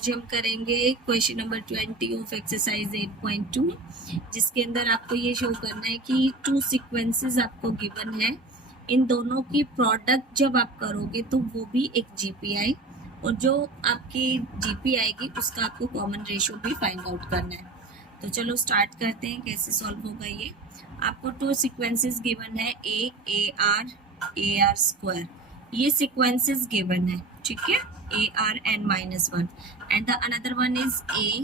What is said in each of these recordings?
आज हम करेंगे क्वेश्चन नंबर 20 ऑफ एक्सरसाइज 8.2, जिसके अंदर आपको ये शो करना है कि टू सीक्वेंसेस आपको गिवन है, इन दोनों की प्रोडक्ट जब आप करोगे तो वो भी एक जीपी और जो आपकी जीपी आएगी उसका आपको कॉमन रेशियो भी फाइंड आउट करना है। तो चलो स्टार्ट करते हैं कैसे सॉल्व होगा ये। आपको टू सीक्वेंसेस गिवन है ए आर स्क्वायर, ये सीक्वेंसेस गिवन है, ठीक है, AR and -1 and the another one is AR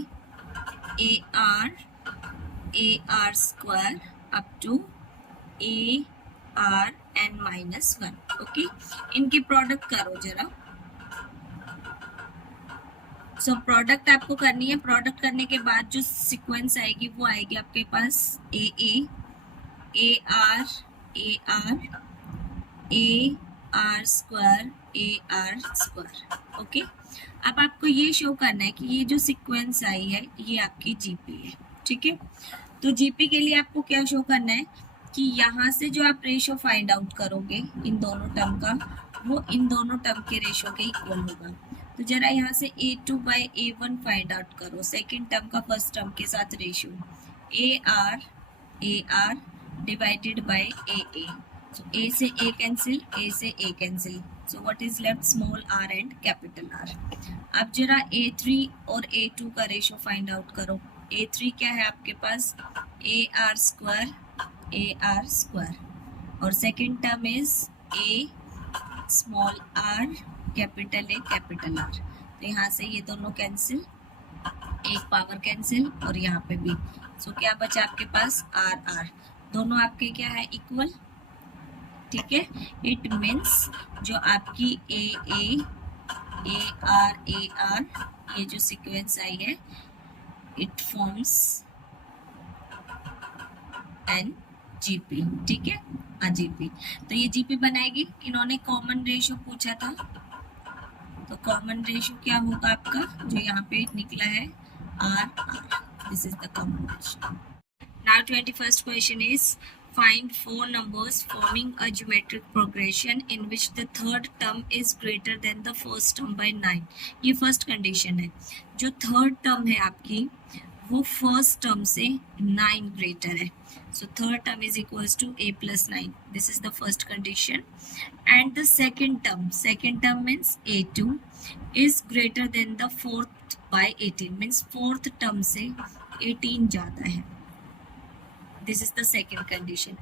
square up to AR and -1। Okay, इनकी प्रोडक्ट करो जरा। सो प्रोडक्ट आपको करनी है। प्रोडक्ट करने के बाद जो सीक्वेंस आएगी वो आएगी आपके पास AR स्क्वायर ओके। अब आपको ये शो करना है कि ये जो सीक्वेंस आई है ये आपकी जीपी है, ठीक है। तो जीपी के लिए आपको क्या शो करना है कि यहाँ से जो आप रेशो फाइंड आउट करोगे इन दोनों टर्म का, वो इन दोनों टर्म के रेशो के इक्वल होगा। तो जरा यहाँ से A2 by A1 find out करो, सेकेंड टर्म का फर्स्ट टर्म के साथ ratio AR divided by AA। So A से A कैंसिल, A से A cancel, so what is left small r and capital R। अब जरा A3 और A2 का रेशो फाइंड आउट करो। A3 क्या है आपके पास AR स्क्वायर और second term is A small r capital A capital R। तो यहाँ से ये दोनों कैंसिल, एक पावर कैंसिल और यहाँ पे भी, सो क्या बचा आपके पास R। दोनों आपके क्या है इक्वल, ठीक है। इट मीन्स जो आपकी ए आर ये जो सीक्वेंस आई है इट फॉर्म्स एन जीपी, ठीक है, जीपी। तो ये जीपी बनाएगी। इन्होंने कॉमन रेशो पूछा था, तो कॉमन रेशो क्या होगा आपका जो यहाँ पे निकला है R. This is the common ratio. Now 21st question is find four numbers forming a geometric progression in which the third term is greater than the first term by 9। ये first condition है। जो third term है आपकी वो first term से 9 greater है। So third term is equals to A plus 9। This is the first condition. And the second term means A2 is greater than the fourth by 18, means fourth term से 18 ज़्यादा है। This is the second condition.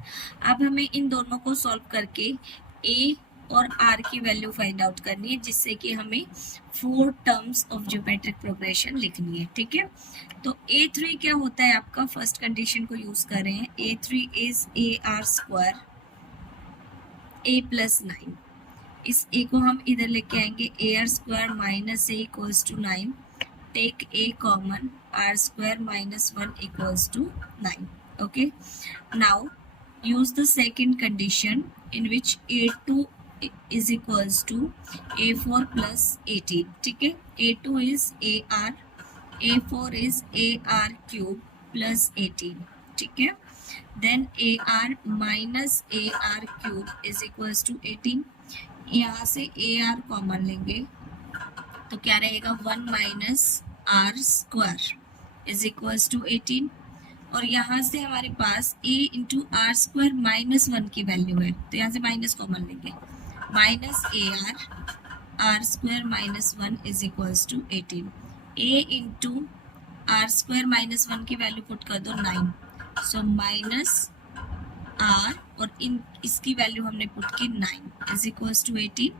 अब हमें इन दोनों को solve करके A और R की वैल्यू फाइंड आउट करनी है, जिससे कि हमें 4 टर्म्स ऑफ ज्योमेट्रिक प्रोग्रेशन लिखनी है, ठीक है। तो A3 क्या होता है आपका, फर्स्ट कंडीशन को यूज कर रहे हैं। A3 is AR square A plus 9। इस A को हम इधर लेके आएंगे, AR square minus A equals to 9, take A common, R square minus 1 equals to 9। Okay, now use the second condition in which A2 is equals to A4 plus 18, ठीक है। A2 is AR, A4 is AR cube plus 18, ठीक है। Then AR minus AR cube is equals to 18। यहाँ से AR common लेंगे तो क्या रहेगा 1 minus R square is equals to 18। और यहाँ से हमारे पास A into R square minus 1 की वैल्यू है, तो यहाँ से माइनस कॉमन लेंगे, minus R square minus 1 is equals to 18। A into R square minus 1 की वैल्यू पुट कर दो 9, सो माइनस आर और इसकी वैल्यू हमने पुट की 9 इज इक्वल्स टू 18,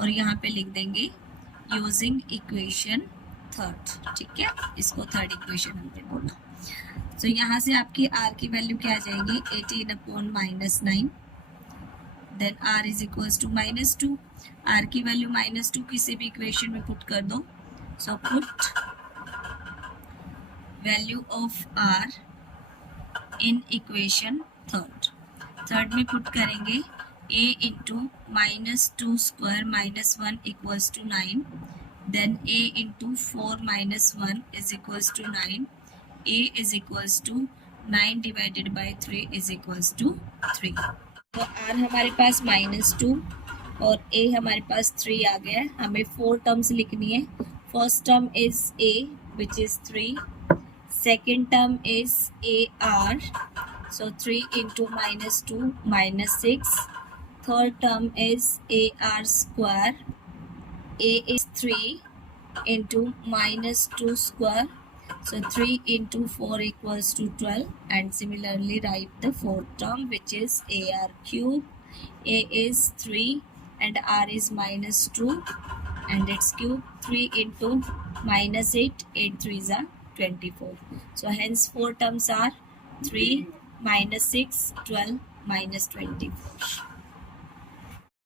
और यहाँ पे लिख देंगे यूजिंग इक्वेशन थर्ड, ठीक है। इसको थर्ड इक्वेशन हमने बोला। तो यहाँ से आपकी R की वैल्यू क्या आ जाएगी 18 upon minus 9, then R is equals to minus 2। R की वैल्यू माइनस 2 किसी भी इक्वेशन में पुट कर दो, so put value of R in equation third में पुट करेंगे A into minus 2 square minus 1 equals to 9, then A into 4 minus 1 is equals to 9। A is equals to 9 divided by 3 is equals to 3। तो R हमारे पास -2 और A हमारे पास 3 आ गया है। हमें 4 terms लिखनी है। first term is A, which is 3. Second term is AR, so 3 into minus 2, minus 6. Third term is AR square. A is 3 into minus 2 square, so 3 into 4 equals to 12. And similarly write the fourth term, which is AR cube. A is 3 and R is minus 2 and its cube. 3 into minus 8, 8 3s are 24. So hence four terms are 3 minus 6, 12 minus 24.